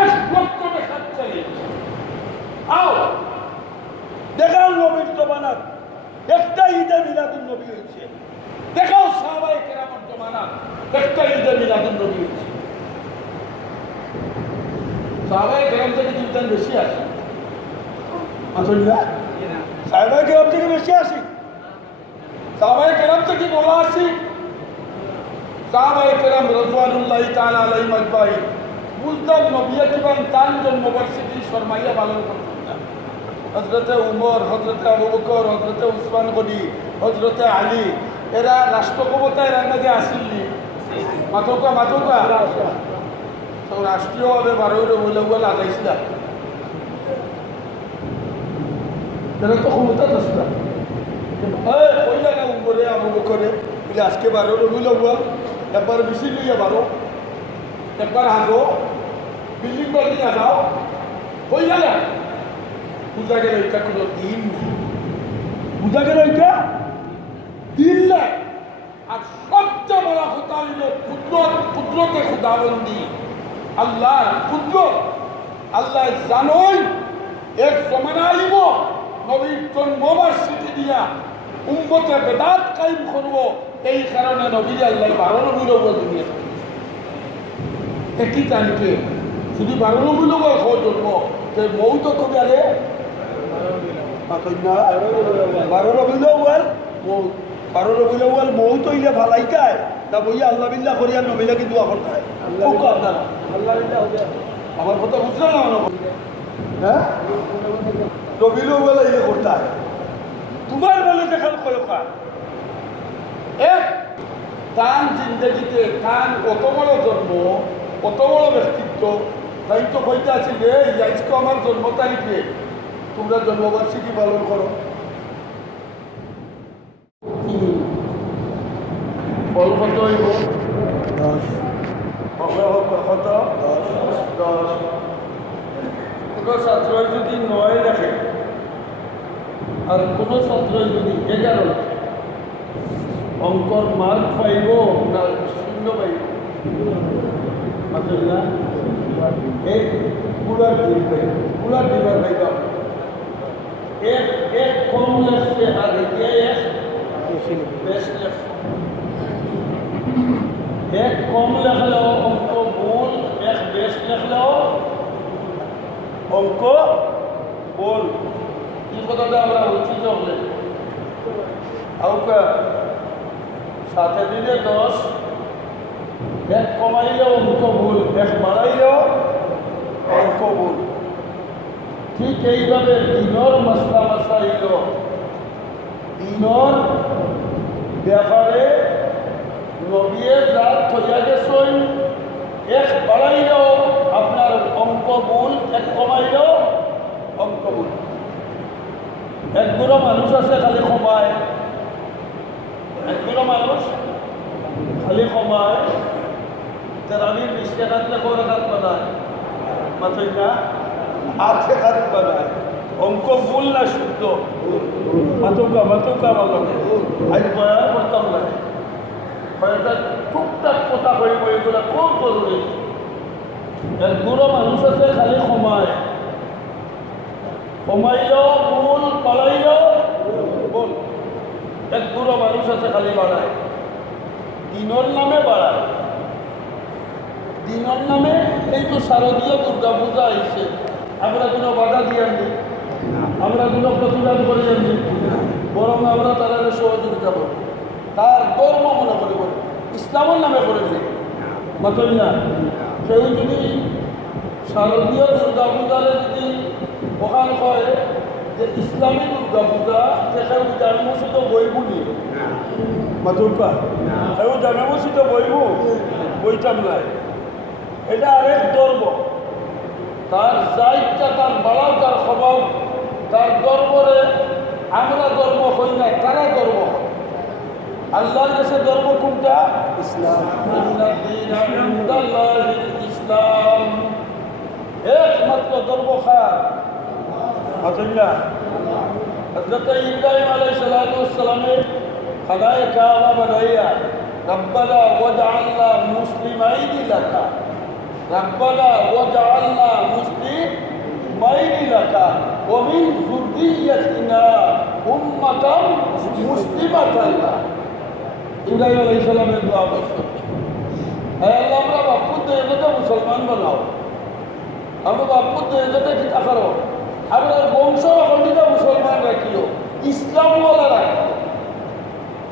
এক লক্ষ দেখার চ্যালেঞ্জ। আও দেখাও নবীর জমানাত একটা ঈদে মিলাদুন নবী হয়েছে, দেখাও সাহাবায়ে কেরামের জমানাত একটা ঈদে মিলাদুন নবী হয়েছে। সাহাবায়ে কেরাম থেকে দুইটান বেশি আসে, আসলে সাহাবায়ে কেরাম থেকে বেশি আসি, সাহাবায়ে কেরাম থেকে বলা আসি। সাহাবায়ে কেরাম রাদিয়াল্লাহু তাআলা আলাইহিম আজমাইন বুঝতাম নবী কিবান তান জন্মবার্ষিকী শর্মাইয়া পালন করতেন না। হযরতে উমর, হযরতে আবু বকর, হযরতে উসমান গনি, হযরতে আলী এরা রাষ্ট্র ক্ষমতায় এর মাঝে আসিলনি। মাথকা তো রাষ্ট্রীয়ভাবে বারোরে বলে লাগাইছিল, এরা তো ক্ষমতা আসছিল। কইলা না উমরে আবু বকরে বলে আজকে বারোরে বইল একবার মিছিল লইয়া বারো, একবার হাজো বিল্ডিং বাল্ডিং আসাও হয়ে গেল। বুঝা গেল এটা কোনো দিন নেই, বুঝা গেল এটা দিন নাই। আর সবচেয়ে বড় কথা হইল কুদরতে খুদাবন্দি, আল্লাহ কুদরত। আল্লাহ জানোই এক জমানা আইব নবীর জন্মবার্ষিকী দিয়া উম্মতে বেদাত কায়েম করব, এই কারণে নবী আল্লাহ 12 নবী দুনিয়া একই তারিখে শুধু 12 নবী জন্ম যে মৌত কবি আরে 12 রবিউল আউয়াল মৌত হইলে ভালাইতায় না বইয়া আল্লাহ বিল্লাহ করিয়া নবীলা কি দোয়া করতায়। আমার কথা বুঝলো না? হ্যাঁ, রবিউল আউয়াল হইলে করতায়। তোমার বলে দেখাল কয়কা এক তান জিন্দগিতে তান কত বড় জন্ম, কত বড় ব্যক্তিত্ব। তাই তো কইতে আছি যে আজকে আমার জন্ম তারিখে তোমরা জন্মবার্ষিকী পালন করো। ফল কত হইব? 10। কত? 10। কোনো ছাত্র যদি 9 লেখে আর কোনো ছাত্র যদি 11 লেখে, অঙ্কর মার্ক পাইব না শূন্য পাইব? না এক পুরার দিন পাইব, পুরার দিবার পাইব। এক কম লেখছে আর এক বেশ লেখছে। এক কম লেখলেও অঙ্ক ভুল, এক বেশ লেখলেও অঙ্ক ভুল। কি কথাটা আমরা উচিত হলে আউকা 7 দিনে 10, এক কমাইলেও অঙ্ক ভুল, এক বাড়াইলেও অঙ্ক ভুল। ঠিক এইভাবে দিনর মাসলা মাসাইল, দিনর ব্যাপারে নবীয়ে যা থইয়া গেছেন, এক বাড়াইলেও আপনার অঙ্ক ভুল, এক কমাইলেও অঙ্ক ভুল। একগুলো মানুষ আছে খালি কমায়, একগুলো মানুষ খালি কমায়। তেরাবির 20 টাকাত লেখাত বানায়, মাথা 8 টাকাত বানায়। অঙ্ক ভুল না শুদ্ধ? মাতুকা ভালো আজ বয়ান করতাম না, কয়েকটা টুকটাক কথা কইব, এগুলো খুব জরুরি। একগুলো মানুষ আছে খালি কমাইলেও ভুল, বাড়াইলেও ভুল। একগুলো মানুষ আছে খালি বাড়ায়, দিনের নামে বাড়ায়। দিনের নামে এই তো শারদীয় দুর্গা পূজা আইছে, আমরা কোনো বাধা দিয়ে আনি, আমরা কোনো প্রতিবাদ করে আনি, বরং আমরা তারা সহযোগিতা করব। তার ধর্ম মনে করে করি, ইসলামের নামে করে দিই মাতই না। কেউ যদি শারদীয় দুর্গা পূজারে যদি ওখান হয় যে ইসলামী দুর্গা পূজা, সেখানে জামে মসজিদ বইব নি মাতুকা, কেউ জামে মসজিদ বইব, বইতাম নাই। এটা আরেক ধর্ম, তার যা ইচ্ছা তার বাড়াও, তার স্বভাব, তার ধর্মরে আমরা ধর্ম হই না, তারা ধর্ম হয়। আল্লাহর কাছে ধর্ম কোনটা? ইসলাম। ইসলাম একমাত্র ধর্ম খার। হযরত ইব্রাহিম আলাইহিস সালামের খানায়ে কাবা বানাইয়া রব্বানা ওয়াজআলনা মুসলিমাইনি লাকা, রাব্বানা ওয়াজআলনা মুসলিমাইনি লাকা ওয়া মিন যুররিয়্যাতিনা উম্মাতান মুসলিমাতান লাক। ইব্রাহিম আলাইহিস সালামের দোয়া করছেন, হে আল্লাহ আমরা বাপুত দেশে মুসলমান বানাও, আমরা বাপুত দেশে কি করো, আমরা বংশ অখণ্ডিত মুসলমান রাখিও, ইসলামওয়ালা রাখিও।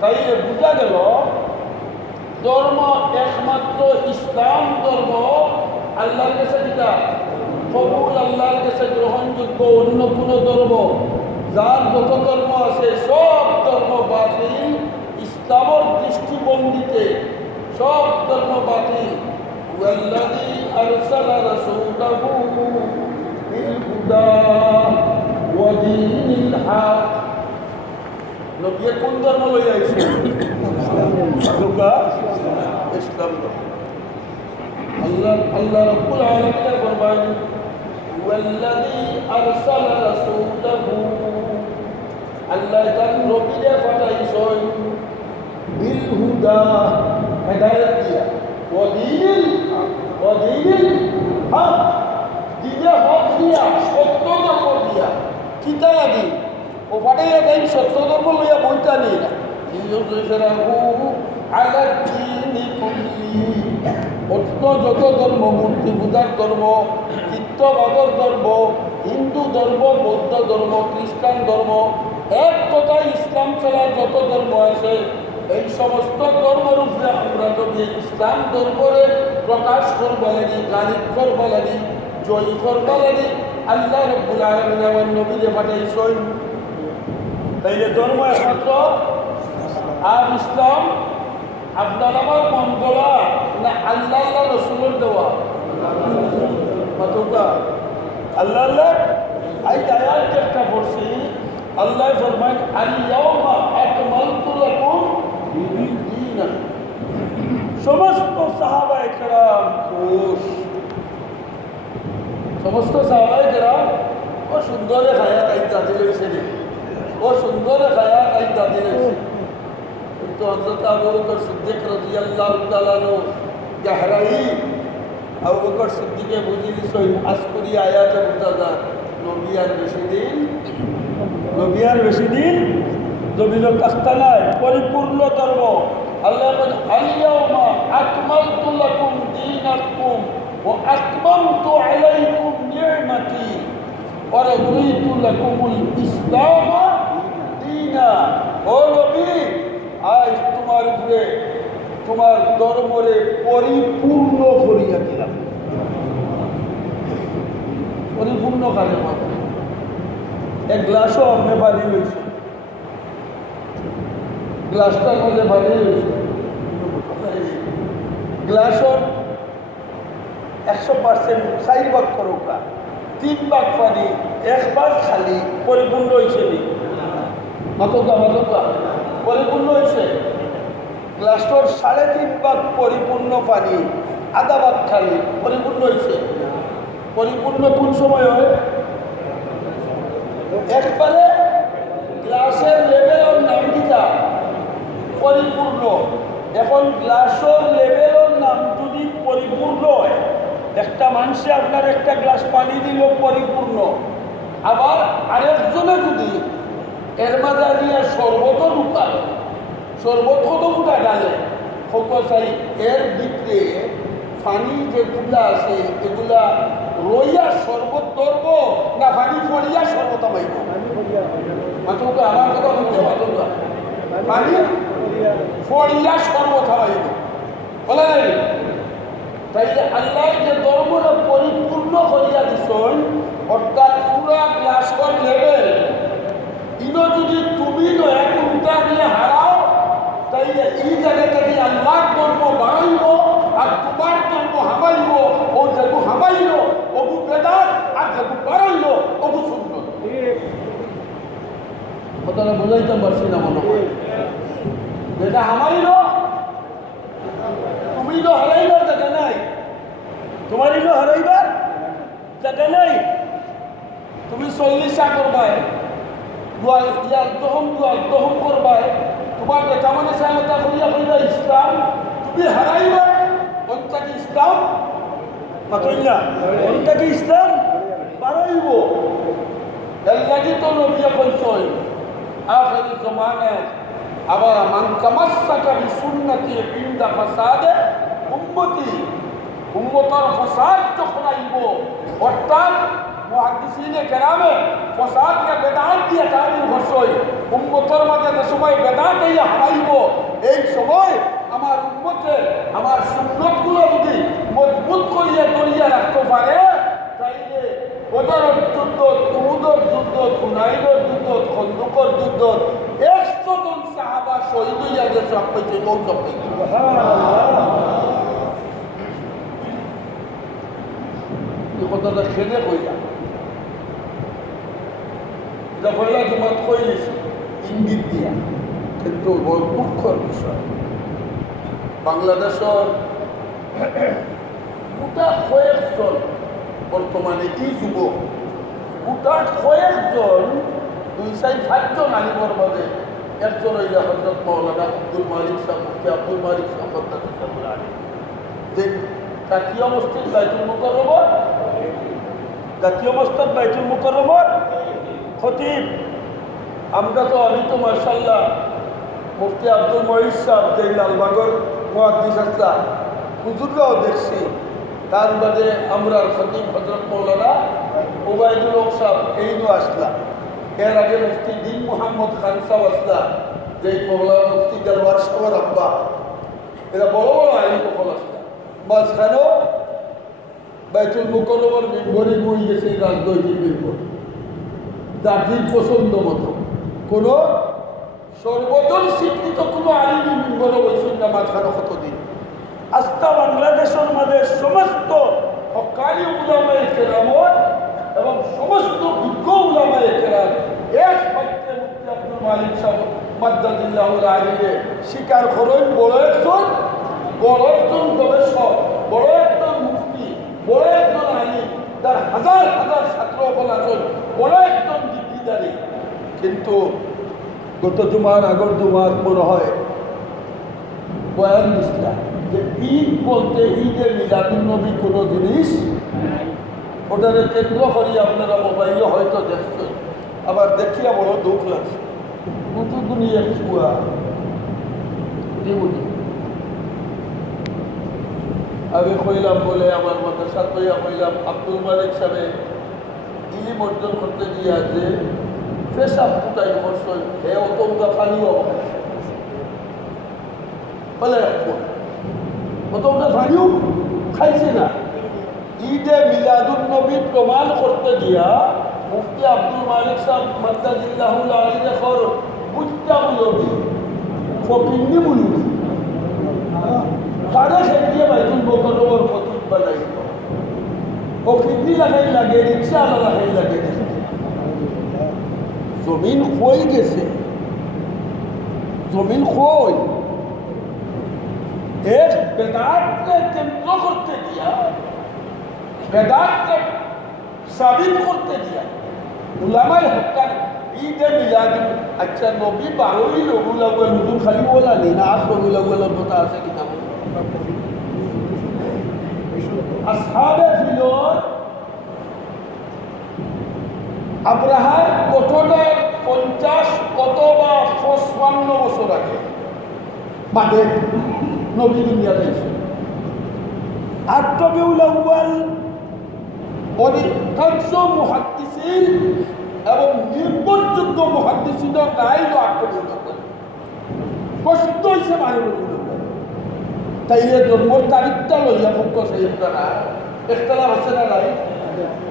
তাই বুঝা গেল ধর্ম একমাত্র ইসলাম ধর্ম আল্লাহর কাছে যেটা কবুল, আল্লাহর কাছে গ্রহণযোগ্য। অন্য কোনো ধর্ম, যার যত ধর্ম আছে সব ধর্ম বাতিল। ইসলামের দৃষ্টিভঙ্গিতে সব ধর্ম বাতিল। ওয়াল্লাযী আরসালা রাসূলাহু বিল হুদা ওয়া দীনিল হক। নবী কোন ধর্ম লইয়া আইছেন? ইসলাম। আল্লাহ রাব্বুল আলামিন ফরমান ওয়াল্লাযী আরসালা রাসূলাহু, আল্লাহ তার নবীকে পাঠাইছেন বিল হুদা, হেদায়েত দিয়া, ওয়া দীনিল হক, দিনে হক দিয়া, সত্য ধর্ম দিয়া। কিতা লাগি ও পাঠাইয়া তাই সত্য ধর্ম লইয়া বইতা নেই না। অন্য যত ধর্ম, মূর্তি পূজার ধর্ম, চিত্তবাদর ধর্ম, হিন্দু ধর্ম, বৌদ্ধ ধর্ম, খ্রিস্টান ধর্ম, এক কথায় ইসলাম ছাড়া যত ধর্ম আছে এই সমস্ত ধর্মের উপরে আমরা যদি ইসলাম ধর্মরে প্রকাশ করবা লাগি, গালিব করবা লাগি, জয়ী করবা লাগি, আল্লাহ রাব্বুল আলামিন আমার নবীকে পাঠাইছেন। তাইলে ধর্ম একমাত্র। আর ইসলাম আপনার আমার মন গড়া না আল্লাহ আল্লাহ রসুলের দেওয়া? আল্লাহ আল্লাহ এই আয়াত চেষ্টা করছি। আল্লাহ ফরমান আল-ইয়াওমা আকমালতু লাকুম দীনাকুম। সমস্ত সাহাবায়ে কেরাম খুশ, সমস্ত সাহাবায়ে কেরাম ও সুন্দরে খায়া কাইতা দিলেছে, ও সুন্দরে খায়া কাইতা দিলেছে। কিন্তু হযরত আবু বকর সিদ্দিক রাদিয়াল্লাহু তাআলা নো গহরাই আবু বকর সিদ্দিকে বুঝিলি সই আসকুরি আয়াতে বুঝা নবী আর বেশি দিন জমিন কাস্তা নাই, পরিপূর্ণ ধর্ম। আল্লাহ বলেন আল-ইয়াওমা আকমালতু লাকুম দীনাকুম ওয়া আকমামতু আলাইকুম নি'মাতি ওয়া রাদিতু লাকুমুল ইসলাম দীনা। ও নবী, আজ তোমার উপরে তোমার ধর্মরে পরিপূর্ণ করিয়া দিলাম। পরিপূর্ণ কাজে পাবে। এক গ্লাসও আপনি পানি হয়েছে, গ্লাসটার মধ্যে পানি হয়েছে, গ্লাসও 100% 4 ভাগ করোকা, 3 ভাগ পানি, 1 ভাগ খালি, পরিপূর্ণ হয়েছে নি? মাতকা পরিপূর্ণ হয়েছে। গ্লাসটার 3.5 ভাগ পরিপূর্ণ পানি, আধা ভাগ খালি, পরিপূর্ণ হয়েছে। পরিপূর্ণ কোন সময় হয়? একবারে গ্লাসের লেভেলের নাম দিতা পরিপূর্ণ। এখন গ্লাসের লেভেলের নাম যদি পরিপূর্ণ হয়, একটা মানুষে আপনার একটা গ্লাস পানি দিল পরিপূর্ণ, আবার আরেকজনে যদি এর মাঝে দিয়ে শরবত ঢুকায়, শরবত কত গুটা ডালে চাই, এর ভিতরে পানি যেগুলা আছে এগুলা রইয়া শরবত ধরব না পানি ফড়িয়া শরবত আমাইব? মাত্র আমার কথা বলতে পারত না, পানি ফড়িয়া শরবত আমাইব বলে। তাই আল্লাহ যে ধর্মটা পরিপূর্ণ করিয়া দিছেন, অর্থাৎ পুরা গ্লাসের লেভেল ইনো যদি তুমি নয় কোনটা নিয়ে হারাও, তাইলে এই জায়গা থেকে আল্লাহর ধর্ম বাড়াইব আর তোমার ধর্ম হামাইব। ও যেগু হামাইল ওগু বেদাত, আর যেগু বাড়াইল ওগু সুন্নত। কথাটা বোঝাইতে পারছি না মনে হয়। যেটা হামাইল তুমি তো হারাইবার জায়গা নাই, তোমার ইনো হারাইবার জায়গা নাই। তুমি 40টা করবাই, দহম করবাই, তোমার দেখা মানে সায়তা করিয়া করিবা ইসলাম, তুমি হারাইবা কোনটাকে ইসলাম? মাতইলা ওইটাকে ইসলাম বাড়াইব এর লাগি তো নবী কইছেন আখির জামানায় আবার মান তামাসসাকা বিসুন্নতি ইনদা ফাসাদে উম্মতি উম্মতের ফাসাদ যখন আইব অর্থাৎ মুহাদ্দিসিনে কেরামে ফাসাদকে বেদাত দিয়ে তাবির করছই উম্মতের মাঝে যে সময় বেদাত আইয়া হারাইব এই সময় আমার উম্মতে আমার সুন্নতগুলো যদি মজবুত করিয়া করিয়া রাখতে পারে তাইলে বদরের যুদ্ধ উহুদের যুদ্ধ হুনাইনের যুদ্ধ খন্দকের যুদ্ধ 100 জন সাহাবা শহীদ হইয়া গেছে আপনাকে কৌশল এই কথাটা খেলে কইলা এটা কইলা তোমার কইলেছি ইঙ্গিত দিয়া কিন্তু বড় দুঃখের বিষয় বাংলাদেশের গোটা কয়েকজন বর্তমানে এই যুবক গোটা কয়েকজন 2-5 জন আলিমর মাঝে একজন হইয়া হযরত মাওলানা আব্দুল মালিক সাহেব মুফতি আব্দুল মালিক সাহেব যে জাতীয় মসজিদ বাইতুল মুকাররমত জাতীয় মসজিদ বাইতুল মুকাররমত খতিব আমরা তো আমি তো মাশাআল্লাহ মুফতি আব্দুল মঈন সাহেব যে লালবাগের মুহাদ্দিস আসলা হুজুররাও দেখছি তার বাদে আমরা খতিব হযরত মাওলানা ওবায়দুল হক সাহেব এইও আসলা এর আগে মুফতি দিন মোহাম্মদ খান সাহেব আসলা যে মাওলানা মুফতি দরবার সাহেবের আব্বা এরা বড় বড় আলিম সকল আসলা মাঝখানেও বাইতুল মুকাররমের মেম্বরে বই গেছে রাজনৈতিক মেম্বর জাতির পছন্দ মতো কোনো সর্বজন স্বীকৃত কোনো আলিম মেম্বরও বলছেন না মাঝখানে কতদিন আস্থা বাংলাদেশের মাঝে সমস্ত হক্কানি উলামায়ে কেরামত এবং সমস্ত বিজ্ঞ উলামায়ে কেরাম এক বাক্যে মুফতি আব্দুল মালিক সাহেব মাদ্দাদিল্লাহুল আলিয়ে স্বীকার করেন বড় একজন গবেষক বড় একজন মুফতি বড় একজন আলিম তার হাজার হাজার ছাত্র আছেন বড় একজন ডিগ্রিধারী কিন্তু গত জুমার আগর জুমার মনে হয় বয়ান দিছিলাম যে ঈদ বলতে ঈদে মিলাদুন্নবী কোনো জিনিস ওটাকে কেন্দ্র করি আপনারা মোবাইলে হয়তো দেখছেন আবার দেখিয়া বড় দুঃখ লাগছে কত দুনিয়া ছুয়া আমি কইলাম বলে আমার মাদ্রাসা তৈয়া কইলাম আব্দুল মালিক সাহেব ইলিম অর্জন করতে গিয়ে যে পেশাব ফুটাই করছেন হে অতটা ফানিও বলে অতটা ফানিও খাইছে না ঈদে মিলাদুন্নবী প্রমাণ করতে গিয়া মুফতি আব্দুল মালিক সাহেব মাদ্দাদিল্লাহুল আলিয়ে খর বুঝতা মুলবি ফকিন্নি মুলবি কারো সেদিয়ে বাইতুল মুকাররমের খতিব বানাইল ও কিডনি লাগাই লাগে রিক্সা লাগাই লাগে জমিন খই গেছে জমিন খই এক বেদাতকে কেন্দ্র করতে গিয়া বেদাতকে সাবিত করতে গিয়া উলামায়ে হক্কানি ঈদে মিলাদ আচ্ছা নবী 12ই রবিউল আউয়াল হুজুর খালি বলা নেই না আর রবিউল আউয়ালের কথা আছে কিতাবে আসহাবে ফিলর আব্রাহার কতটা 50 অথবা 55 বছর আগে বাদে নবী দুনিয়াতে এসেছেন আর রবিউল আউয়াল অধিকাংশ মুহাদ্দিসিন এবং নির্ভরযোগ্য মুহাদ্দিসিনরা নাই রবিউল আউয়াল প্রসিদ্ধ হয়েছে রবিউল আউয়াল তাইলে জন্মের তারিখটা লইয়া পক্ষ সেই না ইখতিলাফ আছে না নাই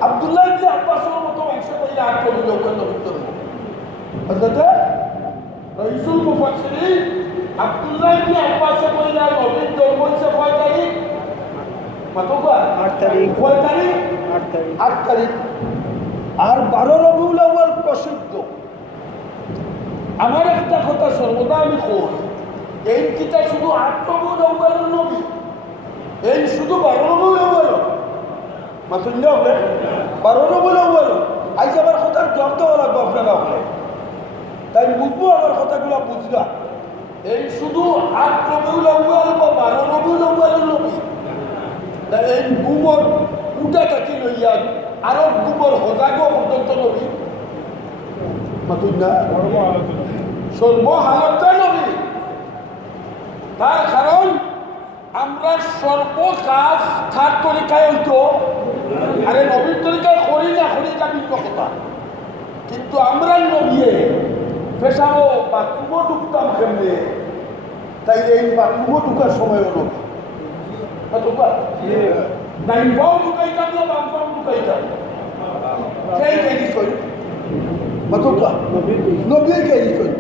আব্দুল্লাহ ইবনে আব্বাসের মতো অংশ কইলে আর রবিউল আউয়াল নবীর জন্ম হযরত রাইসুল মুফাসসিরিন আব্দুল্লাহ ইবনে আব্বাস কইলে নবীর জন্ম হইছে কয় তারিখ কতবা 8 তারিখ কয় তারিখ 8 তারিখ আর 12 রবিউল আউয়াল প্রসিদ্ধ আমার একটা কথা সর্বদা আমি কই এই কিতা শুধু 8 রবিউল আউয়ালের নবী এই শুধু 12 রবিউল আউয়াল মাত্র হবে 12 রবিউল আউয়াল আজ আমার কথার জবাব দেওয়া লাগবে আপনারা তাই বুঝবো আমার কথাগুলো বুঝলা এই শুধু 8 রবিউল আউয়াল বা 12 রবিউল আউয়ালের নবী এই গুমর উঠা থাকি লইয়া আরো গুমর হজাগো পর্যন্ত নবী মাতুন না সর্বহালতটাই নবী। তার কারণ আমরা সর্বকাজ তার তরিকায় হইতো, আরে নবীর তরিকায় করি না করি না ভিন্ন কথা, কিন্তু আমরা নবিয়ে পেশাবো বাথরুমও ঢুকতাম কেমনে, তাই এই বাথরুমও ঢুকার সময় হলো ডাইনবাও ঢুকাইতাম না বামবাও ঢুকাইতাম, সেই কেজিস হই নবীর কেজিস হই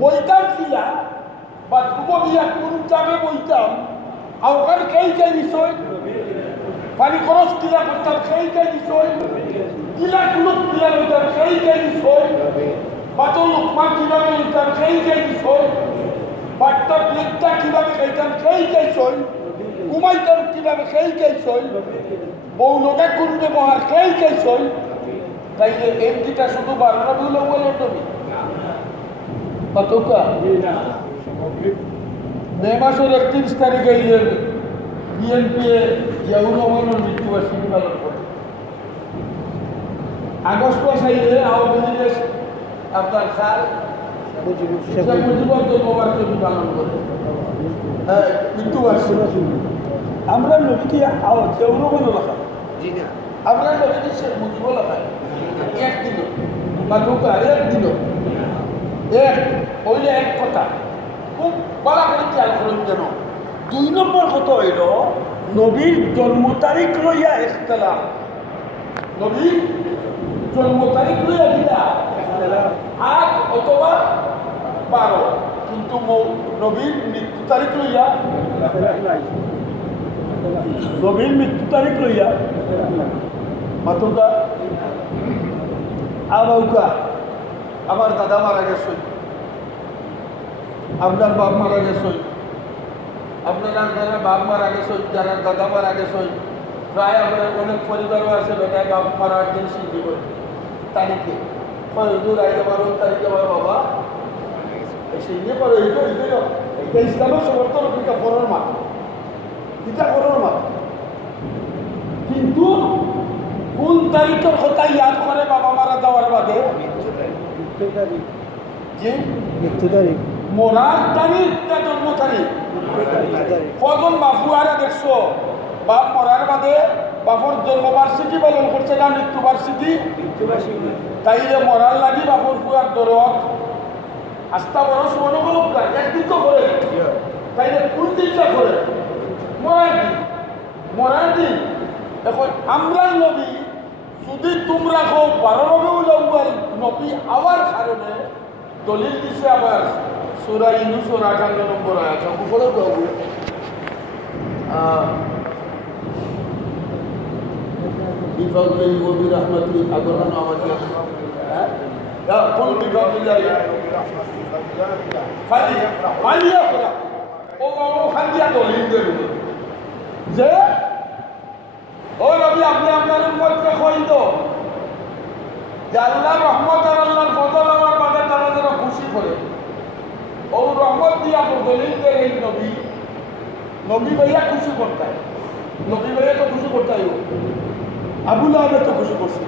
বইতাম কিলা বাথরুমও গিয়া কোন চাপে বইতাম আওকার কেই কেজিস হই পানি খরচ কিলা করতাম সেই কেজিস হই কিলা কুলুক কিলা লইতাম সেই কেজিস হই বাতো লোকমান কিভাবে লইতাম সেই কেজিস হই বাট্টা প্লেটটা কিভাবে খাইতাম সেই কেজিস হই ঘুমাইতাম কিভাবে সেই কেজিস হই বউ লোকে কোন ব্যবহার সেই কেজিস হই। তাইলে এই দুটা শুধু 12 রবিউল আউয়ালের নবী কতকা মে মাসের 31 তারিখে বিএনপি জিয়াউর রহমানের মৃত্যুবার্ষিকী পালন করে। আগস্ট মাসে আওয়ামী লীগের আপনার খাল শেখ মুজিবুর জন্মবার্ষিকী পালন করে মৃত্যুবার্ষিকী। আমরা নবীকে জিয়াউর রহমান লেখা, আমরা নবীকে শেখ মুজিবুর লেখা একদিন বা ঢোকা একদিন এক হইলে এক কথা খুব বলা করে খেয়াল করেন যেন। 2 নম্বর কথা হইল নবীর জন্ম তারিখ লইয়া ইখতিলাফ, নবীর জন্ম তারিখ লইয়া কিনা 8 অথবা 12, কিন্তু নবীর মৃত্যু তারিখ লইয়া নবীর মৃত্যু তারিখ লইয়া মাতুকা আবাউকা আমার দাদা মারা গেছে, আপনার বাপ মারা গেছে, আপনারা যারা বাপ মারা গেছে, যারা দাদা মারা গেছে, প্রায় আপনার অনেক পরিবারও আছে বেটায় বাপ মারার দিন স্মৃতি করে তারিখে দূর আইতে পারো তারিখে আমার বাবা সেই করো এইটা ইসলামের সমর্থন এটা ফরর মাত, এটা ফরর মাত, কিন্তু কোন তারিখের কথা ইয়াদ করে বাবা মারা যাওয়ার বাদে যে মৃত্যু তারিখ মরার তারিখ না জন্ম তারিখ। কজন বাপুয়ারা দেখছো বাপ মরার বাদে বাপুর জন্মবার্ষিকী পালন করছে না মৃত্যুবার্ষিকী, তাইলে মরার লাগি বাপুর পুয়ার দরদ আস্থা বড় মনোকল্প নাই একদিন তো করে, তাইলে কোন দিনটা করে মরার দিন, মরার দিন। এখন আমরা নবী যদি তোমরা হোক 12 রবিউল আউয়াল নবী আওয়ার কারণে দলিল দিছে আবার সূরা ইউনূসের 58 নম্বর আয়াত উপরে দাও বিফাদলিহি ওয়া বিরহমাতিহি আগরান আমাদের কোন বিফাদলিহি ফালিয়া ও খালিয়া দলিল দেবে যে ও নবী আপনি আপনার উম্মতকে কইল যে আল্লাহর রহমত আর আল্লাহর ফজল আমার বাদে তারা যেন খুশি করে ও রহমত দিয়া দলিল দেন এই নবী, নবী ভাইয়া খুশি করতায়, নবী ভাইয়া তো খুশি করতাই, আবুল আহমেদ তো খুশি করছে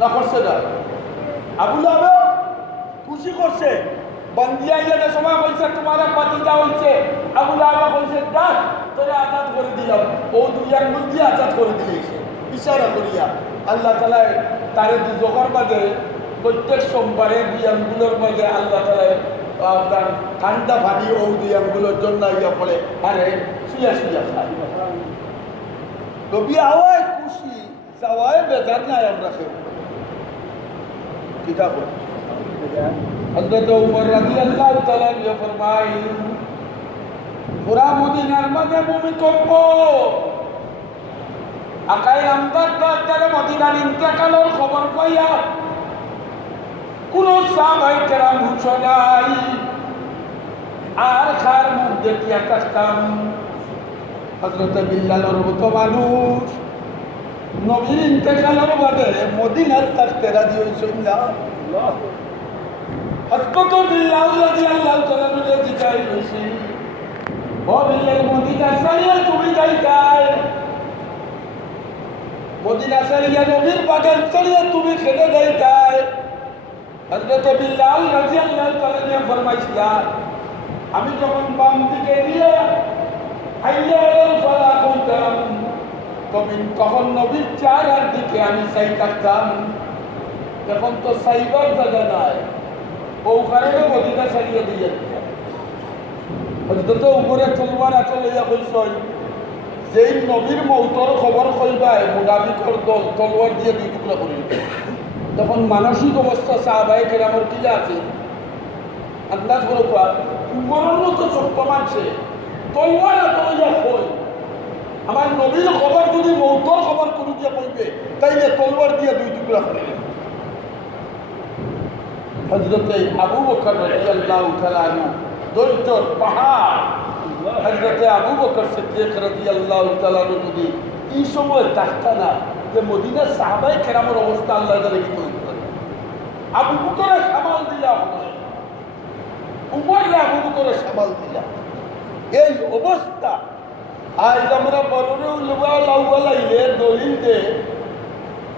না করছে না, আবুল আহমেদ খুশি করছে বন্দিয়া ইয়াদের সময় বলছে তোমার বাতিজা হয়েছে, আবুল আহমেদ বলছে দেখ তোরা আজাদ করে দিলাম, ও 2 আঙ্গুল দিয়ে আজাদ করে দিয়েছে ইশারা করিয়া। আল্লাহ তাআলা তারে দুজখের মাঝে প্রত্যেক সোমবারে 2 আঙ্গুলের মাঝে আল্লাহ তাআলা আপনার ঠান্ডা পানি ও 2 আঙ্গুলের জন্য ইয়া পড়ে আরে শুয়া শুয়া খায়। নবী আওয়ায় খুশি যাওয়ায় বেজার নাই আমরা কেউ কিতাব হযরত উমর রাদিয়াল্লাহু তাআলা ইয়া ফরমাই পুরা মদিনার মধ্যে ভূমিকম্প, আকাই আমদার তার মদিনার ইন্তেকালের খবর পাইয়া কোন সাহাবায়ে কেরাম হুঁশ নাই, আর খার মুখ দেখিয়া কাশতাম। হযরত বিল্লালের মতো মানুষ নবীর ইন্তেকালের বাদে মদিনার থাকতে রাজি হইছেন না। হযরত বিল্লাল রাদিয়াল্লাহু তাআলা জিজ্ঞাসা করেছেন ও বিল্লাল মদিনা ছাড়িয়া তুমি যাইতাই, মদিনা ছাড়িয়া নবীর বাগান ছাড়িয়া তুমি খেতে যাইতাই হযরত বিল্লাল রাদিয়াল্লাহু তাআলা নিয়ে ফরমাইছিলা আমি যখন বাম দিকে দিয়ে হাইয়া আলাল ফালাহ কইতাম তখন নবীর চেহারার দিকে আমি চাই থাকতাম। এখন তো সাইবার জায়গা নাই, ও কারণে মদিনা ছাড়িয়ে দিয়ে হযরত উপরে তলবার আঁচল লইয়া কইছেন যেই নবীর মৌতর খবর কইবায় মুনাফিকর দল তলওয়ার দিয়ে দুই টুকরা করিল। তখন মানসিক অবস্থা সাহাবায়ে কেরামের কি আছে আন্দাজ করে কোয়া উমরের মতো শক্ত মানছে তলওয়ার আঁচল লইয়া কই আমার নবীর খবর যদি মৌতর খবর কোনো দিয়ে কইবে তাইলে তলওয়ার দিয়ে দুই টুকরা করিলেন। হযরতে আবু বকর রাদিয়াল্লাহু তাআলা আনহু দৈত্যর পাহাড় হযরতে আবু বকর সিদ্দিক রাদিয়াল্লাহু তাআলা আনহু যদি এই সময় থাকতা না যে মদিনার সাহাবায়ে কেরামের অবস্থা আল্লাহ জানে কি করে। আবু বকরের সামাল দিলা উমর আবু বকরের সামাল দিলা এই অবস্থা আজ আমরা বড়রে উলওয়াল আউয়ালাইলে দলিল দে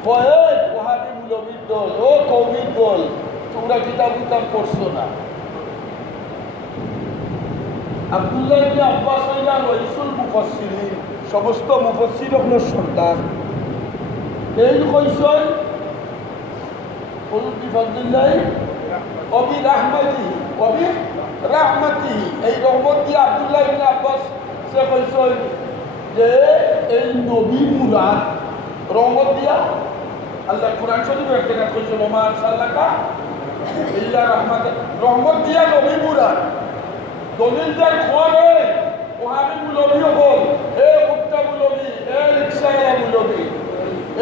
কয়ে ওহাবি মুলবির দল ও কওমির দল তোমরা কিতাব পড়ছো না। আব্দুল্লাহ ইবনে আব্বাস হইলেন রাইসুল মুফাসসিরিন, সমস্ত মুফাসসিরদের সর্দার। এই কইছেন কুল বিফাদলিল্লাহ ওয়া বিরাহমাতিহি এই রহমত দিয়ে আব্দুল্লাহ ইবনে আব্বাস সে কইছেন যে এই নবী মুরাদ রহমত দিয়া আল্লাহ কুরআন শরীফে একটা কইছেন ওমা আরসালনাকা ইল্লা রাহমাতান রহমত দিয়া নবী মুরাদ দলিল দেন খোয়ারে ওহাবি মুলবি হল এ মুক্তা মুলবি এ রিকশাওয়ালা মুলবি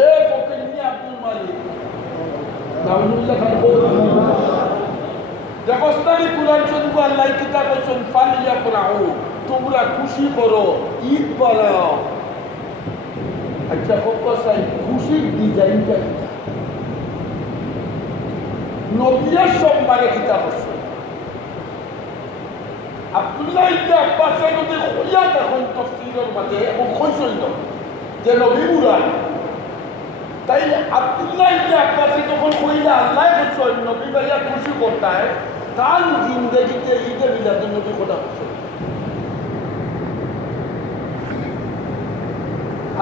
এ ফকিনি আব্দুল মালিক দাউদুল্লাহ খান দেবস্থানি কুরআন শরীফ আল্লাহ কিতাব কইছেন ফালিয়া করাও তোমরা খুশি করো ঈদ পালাও। আচ্ছা ফোকাসাই খুশির ডিজাইনটা নবীর সম্মানে কিতাব আছে আব্দুল্লাহ ইবনে আব্বাসের মধ্যে খুলিয়া দেখুন তাফসীরের মাঝে ও কইছিল যে নবী মুরাদ তাই আব্দুল্লাহ ইবনে আব্বাস যখন কইলা আল্লাহ কইছেন নবী ভাইয়া খুশি করতে হয় তার জিন্দেগিতে ঈদে মিলাদুন নবী খোদা করছে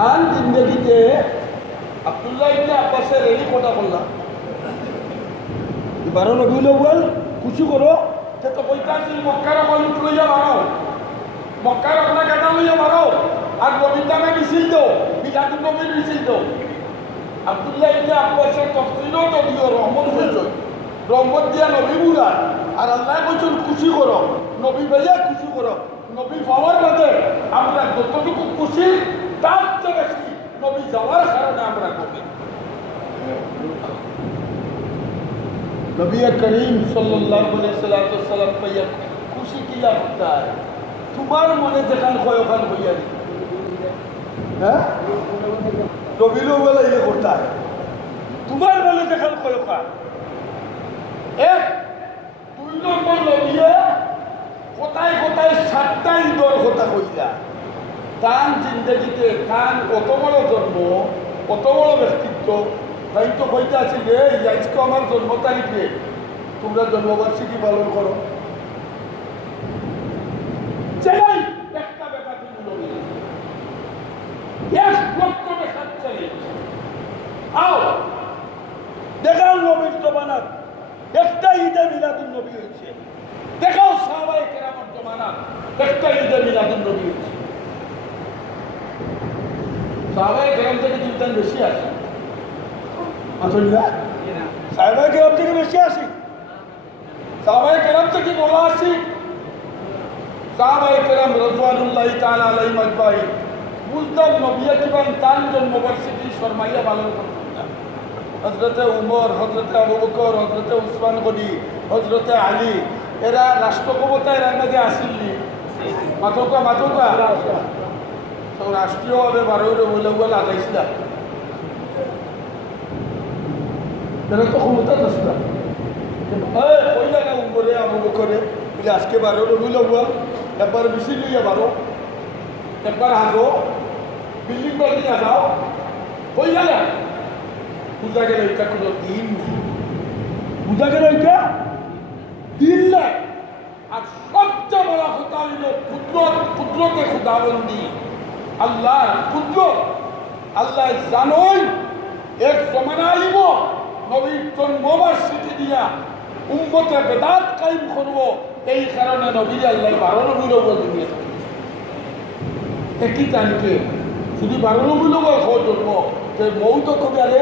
আর জিন্দেগিতে আব্দুল্লাহ ইবনে আব্বাসের এই কথা বললাম এবারও রবিউল আউয়াল খুশি করো সে তো কইতাছিল মক্কার মানুষ লইয়া মারো মক্কার আপনার কাটা লইয়া মারো আর নবীর নামে মিছিল দাও মিলাদুন নবীর মিছিল দাও। আব্দুল্লাহ ইবনে আব্বাসের তফসিরও তো দিও রহমত হয়েছে রহমত দিয়া নবী মুরাদ আর আল্লাহ কইছেন খুশি করো নবী ভাইয়া খুশি করো নবী পাওয়ার মধ্যে আমরা যতটুকু খুশি তার চেয়ে বেশি নবী যাওয়ার কারণে আমরা করি। नबी करीम सल्लल्लाहु अलैहि वसल्लम पे खुशी किया होता है तुम्हारे मने যেখান খয়খান হইয়া দি হ্যাঁ রবিউল আউয়াল এটা করতা है তোমার মনে যেখান খয়খান এক দুই নম্বর নবিয়ে কোথায় কোথায় সাতটা ঈদের কথা কইলা তার জিন্দগিতে তার কত বড় জন্ম কত বড় ব্যক্তিত্ব তাই তো কইতে আছে যে আজকে আমার জন্ম তারিখে তোমরা জন্মবার্ষিকী পালন করো চাই একটা ব্যাপার এক লক্ষ দেখার চাই আও দেখাও নবীর জমানাত একটা ঈদে মিলাদুন নবী হয়েছে দেখাও সাহাবায়ে কেরামের জমানাত একটা ঈদে মিলাদুন নবী হয়েছে সাহাবায়ে কেরাম থেকে দুইটান বেশি আছে সাহাবায়ে কেরাম থেকে বেশি আসি সাহাবায়ে কেরাম থেকে বলা আসি সাহাবায়ে কেরাম রাদিয়াল্লাহু তাআলা আলাইহিম আজমাইন বুঝতাম নবী জীবন তার জন্মবার্ষিকী শর্মাইয়া পালন করতেন না। হযরতে উমর হযরতে আবু বকর হযরতে উসমান গনি হযরতে আলী এরা রাষ্ট্র ক্ষমতায় এর মধ্যে আসিলনি মাথোকা তো রাষ্ট্রীয়ভাবে বারোরে বলে লাগাইছিল এরা তো ক্ষমতা আসছিল কইলা না উমরে আবু বকরে বলে আজকে বারোরে বলে একবার মিছিল লইয়া বারো একবার হাজো বিল্ডিং বাল্ডিং যাও হই গেল বুঝা গেল এটা কোনো দিন নেই, বুঝা গেল এটা দিন নাই। আর সবচেয়ে বড় কথা হইল কুদরতে খুদাবন্দি, আল্লাহর কুদরত। আল্লাহ জানোই এক জমানা আইব নবীর জন্মবার্ষিকী দিয়া উম্মতে বেদাত কায়েম করব, এই কারণে নবীর আল্লাহ 12 নবীর উপর দুনিয়া একই তারিখে শুধু 12 নবীর উপর জন্ম মৌত কবি আরে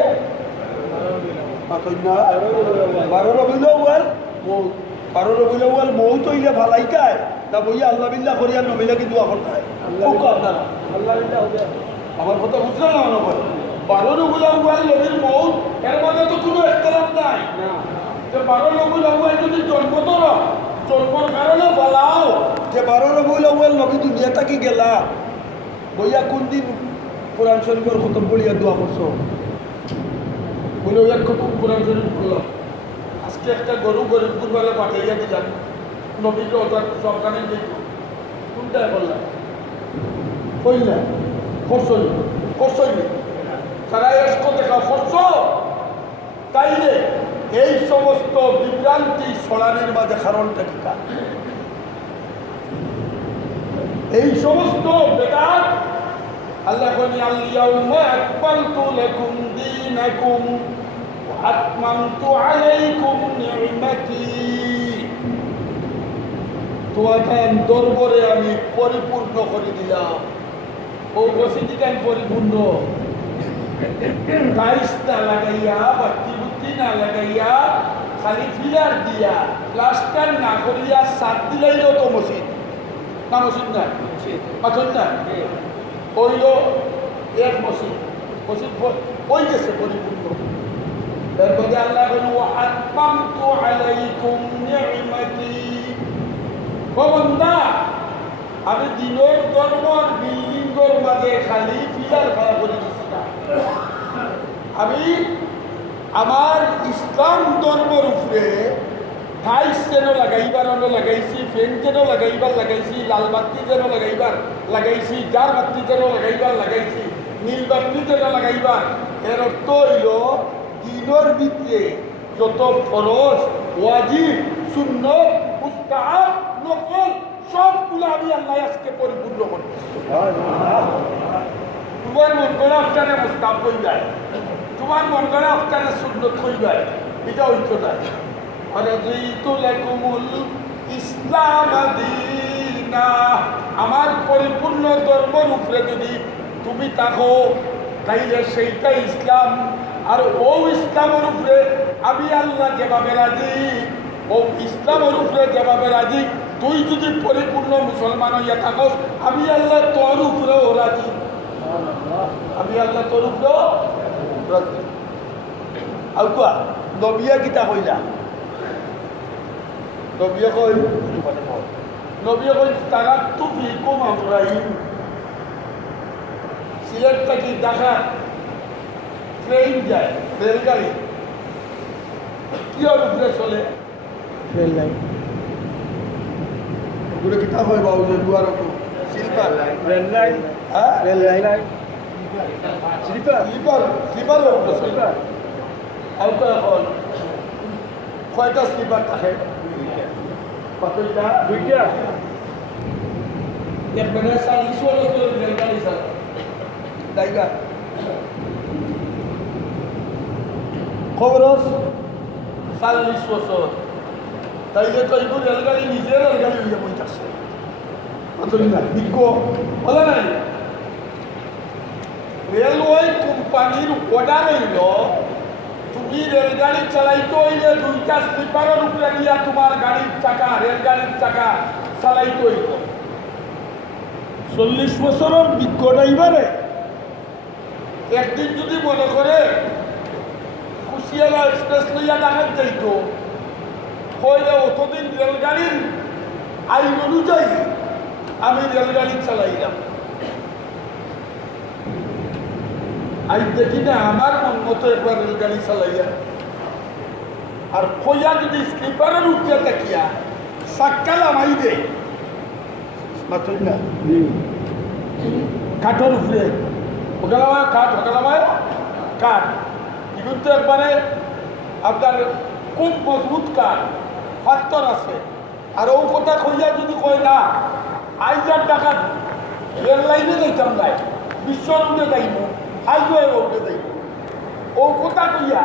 12 রবিউল আউয়াল মৌত, 12 রবিউল আউয়াল মৌত হইলে ভালাইকায় না বইয়া আল্লাহ বিল্লাহ করিয়া নবীলা কিন্তু এখন নাই আপনারা আল্লাহ বিল্লাহ আমার কথা বুঝলেন না? মনে করে 12 রবিউল আউয়াল নবীর মৌত, এর মধ্যে তো কোনো ইখতিলাফ নাই যে 12 রবিউল আউয়াল যদি জন্মতর জন্মর কারণে বলাও যে 12 রবিউল আউয়াল নবী দুনিয়া থাকি গেলা বইয়া কোন দিন কোরআন শরীফের খতম পড়িয়া দোয়া করছো বলে এক খতম কোরআন শরীফ করলাম। আজকে একটা গরু গরিব গুরবারে পাঠাইয়া দিলাম নবীকে ওটার সরকারে দিত কোনটায় বললাম কইলা করছই করছই সারা এসক দেখা করছ। তাইলে এই সমস্ত বিভ্রান্তি ছড়ানির মাঝে কারণটা কি? এই সমস্ত বেদাত আল্লাহ বলি আল-ইয়াউমা আকমালতু লাকুম দীনাকুম ওয়া আতমামতু আলাইকুম নি'মাতি, তোমাদের দরবারে আমি পরিপূর্ণ করে দিলাম। ও বসিতি কেন পরিপূর্ণ? টাইলস না লাগাইয়া বাতি বুতি না লাগাইয়া খালি ফিলার দিয়া প্লাস্টার না করিয়া সাত দিলেই তো মসজিদ না, মসজিদ না পাথর না ওইল এক মসজিদ, মসজিদ ওই গেছে পরিপূর্ণ। তারপরে আল্লাহ বলল আতমামতু আলাইকুম নি'মাতি, ও বান্দা আমি দিনের ধর্মর বিল্ডিংর মাঝে খালি ফিলার খাড়া করে দিচ্ছি না, আমি আমার ইসলাম ধর্মের উপরে টাইলস যেন লাগাইবার লাগাইছি, ফ্যান যেন লাগাইবার লাগাইছি, লাল বাতি যেন লাগাইবার লাগাইছি, জার বাতি যেন লাগাইবার লাগাইছি, নীল বাতি যেন লাগাইবার। এর অর্থ হইল দিনের ভিতরে যত ফরজ ওয়াজিব সুন্নত মুস্তাহাব নফল সবগুলো আমি আল্লাহ আজকে পরিপূর্ণ করতেছি। তোমার মন করে আপনারা মুস্তাহাব হই যায়, তোমার মন করে আপনারা সুন্নত হই যায়, এটা হইতো না। ইসলাম দীনা, আমার পরিপূর্ণ ধর্মের উপরে যদি তুমি থাকো তাইলে সেইটা ইসলাম। আর ও ইসলামের উপরে আমি আল্লাহ যেভাবে রাজি, ও ইসলামের উপরে যেভাবে রাজি, তুই যদি পরিপূর্ণ মুসলমান হইয়া থাকস আমি আল্লাহ তোর উপরেও রাজি, আমি আল্লাহ তোর উপরেও রাজি। আর কোয়া নবিয়া গীতা কইলা, নবিয়া কই নবিয়া কই তারাক্তু ফিকুম আমরাইন, সিলেট থেকে ঢাকা ট্রেন যায় রেলগাড়ি কি ওর উপরে চলে? Rail line. ওগুলো কিতা হয় বাবু যে দুয়ার স্লিপার রেল লাইন, হ্যাঁ rail line sleeper sleeper sleeper sleeper. আর এখন কয়টা স্লিপার থাকে? কতটা? দুইটা। একবারে 40 বছর রেলগাড়ি চালা জায়গা খবর 40 বছর, তাইলে তো এইগুলো রেলগাড়ি নিজের রেলগাড়ি হইয়া বইতেছে না বিজ্ঞ বলে নাই। রেলওয়ে কোম্পানির অর্ডার হইল তুমি রেলগাড়ি চালাইতে হইলে 2টা স্লিপারের উপরে নিয়ে তোমার গাড়ির চাকা রেলগাড়ির চাকা চালাইতে হইল। 40 বছরের বিজ্ঞ ড্রাইভারে একদিন যদি মনে করে কুশিয়ালা এক্সপ্রেস লইয়া ঢাকার যাইতো, হইলে অতদিন রেলগাড়ির আইন অনুযায়ী আমি রেলগাড়ি চালাইলাম। আই দেখি না আমার মন মতো একবার রেলগাড়ি চালাইয়া আর কইয়া যদি স্লিপারের উঠে তাকিয়া চাক্কা লামাই দে মাথুর না কাঠের উপরে ওখানে কাঠ ওখানে কাঠ এগুলো তো একবারে আপনার খুব মজবুত কাঠ পাথর আছে আর ও কথা কইয়া যদি কয় না আইজার টাকা রেল লাইনে যাইতাম নাই বিশ্ব রোডে যাইব হাইওয়ে রোডে যাইব ও কথা কইয়া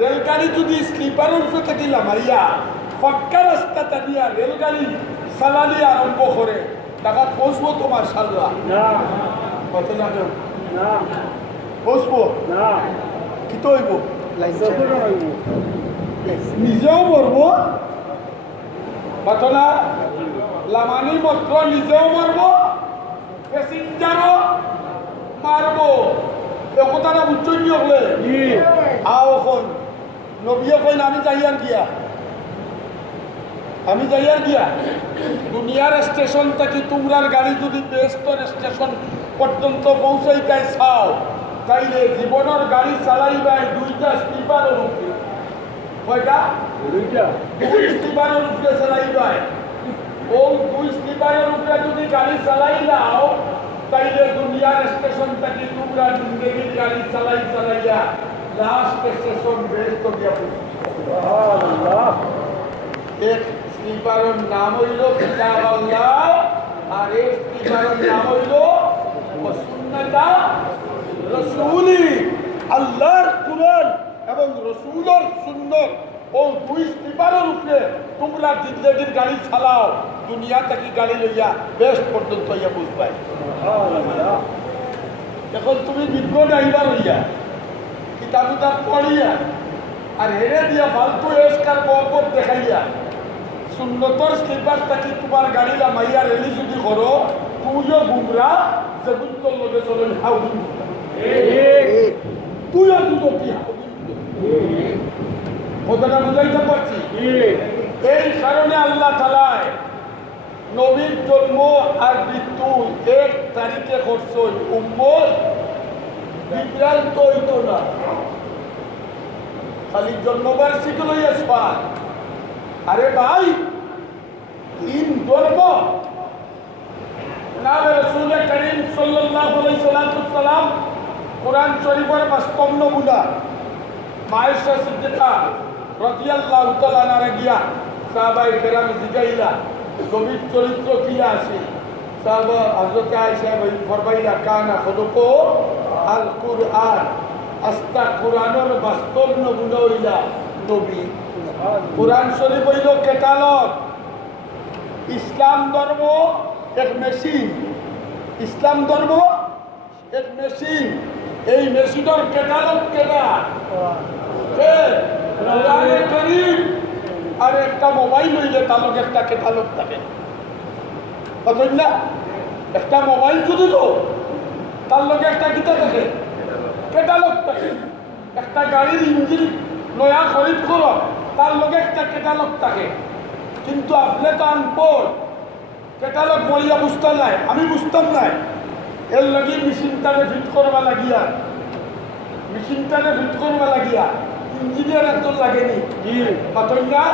রেলগাড়ি যদি স্লিপারের উপরে থাকিলাম মারিয়া পাক্কা রাস্তা টানিয়া রেলগাড়ি চালানি আরম্ভ করে টাকা পৌঁছবো তোমার সালরা কত লাগে পৌঁছবো কি তো হইব নিজেও মরবো ঘটনা লামানি মাত্র নিজেও মারব প্যাসেঞ্জারও মারব এ কথাটা উচ্চনী হলে আও এখন নবীয়ে কইন আমি যাইয়ার গিয়া দুনিয়ার স্টেশন থেকে তোমরার গাড়ি যদি বেস্তর স্টেশন পর্যন্ত পৌঁছাইতে চাও তাইলে জীবনের গাড়ি চালাইবাই দুইটা স্লিপারের উপরে কয়টা দুই স্লিপারের উপরে চালাইবাই ও দুই স্লিপারের উপরে যদি গাড়ি চালাই নাও তাইলে দুনিয়ার স্টেশন থেকে তোমরা জিন্দগির গাড়ি চালাইয়া লাস্ট স্টেশন বেস্ত গিয়া এক স্লিপারের নাম হইল কিতাব আল্লাহ আর এক স্লিপারের নাম হইল সুন্নাতা রাসূলি আল্লাহর কুরআন এবং রাসূলের সুন্নাত ও দুই স্লিপারের উপরে তোমরা জিন্দগির গাড়ি চালাও দুনিয়া থেকে গাড়ি লইয়া বেশ পর্যন্ত ইয়া বুঝবাই এখন তুমি বিজ্ঞ ড্রাইভার হইয়া কিতাব পড়িয়া আর হেরে দিয়া ফালতু এসকার বরকত দেখাইয়া সুন্নতর স্লিপার থাকি তোমার গাড়ি লামাইয়া রেলি যদি করো তুইও গুমরা যেগুন তোর লগে চলেন হাউদিন তুইও দুটো কি কথাটা বুঝাইতে পারছি এই কারণে আল্লাহ তাআলায় নবীর জন্ম আর মৃত্যু এক তারিখে করছেন উম্মত বিভ্রান্ত হইত না খালি জন্মবার্ষিকী লইয়া সবাই আরে ভাই তিন ধর্ম জনাবে রাসূল করিম সাল্লাল্লাহু আলাইহি সাল্লাম কোরআন শরীফের বাস্তব নমুনা মায়েশা সিদ্দিকা রাদিয়াল্লাহু তাআলা আনহা গিয়া সাহাবায়ে কেরাম জিগাইলা নবীর চরিত্র কি আছে সাহাবা হযরত আয়েশা ফরমাইলা কানা খুলুকু আল কুরআন আস্তা কোরআনের বাস্তব নমুনা হইলা নবী কোরআন শরীফ হইল ক্যাটালগ ইসলাম ধর্ম এক মেশিন ইসলাম ধর্ম এক মেশিন এই মেশিনের ক্যাটালগ কেনা কোরআনে কারীম আর একটা মোবাইল হইলে তার লগে একটা ক্যাটালগ থাকে বুঝলেন না একটা মোবাইল যদি লো তার লগে একটা কিতা থাকে ক্যাটালগ থাকে একটা গাড়ির ইঞ্জিন নয়া খরিদ করো তার লগে একটা ক্যাটালগ থাকে কিন্তু আপনি তো আনপড় ক্যাটালগ বইয়া বুঝতাম নাই আমি বুঝতাম নাই এর লগে মেশিনটারে ফিট করবা লাগিয়া ইঞ্জিনিয়ার একজন লাগেনি না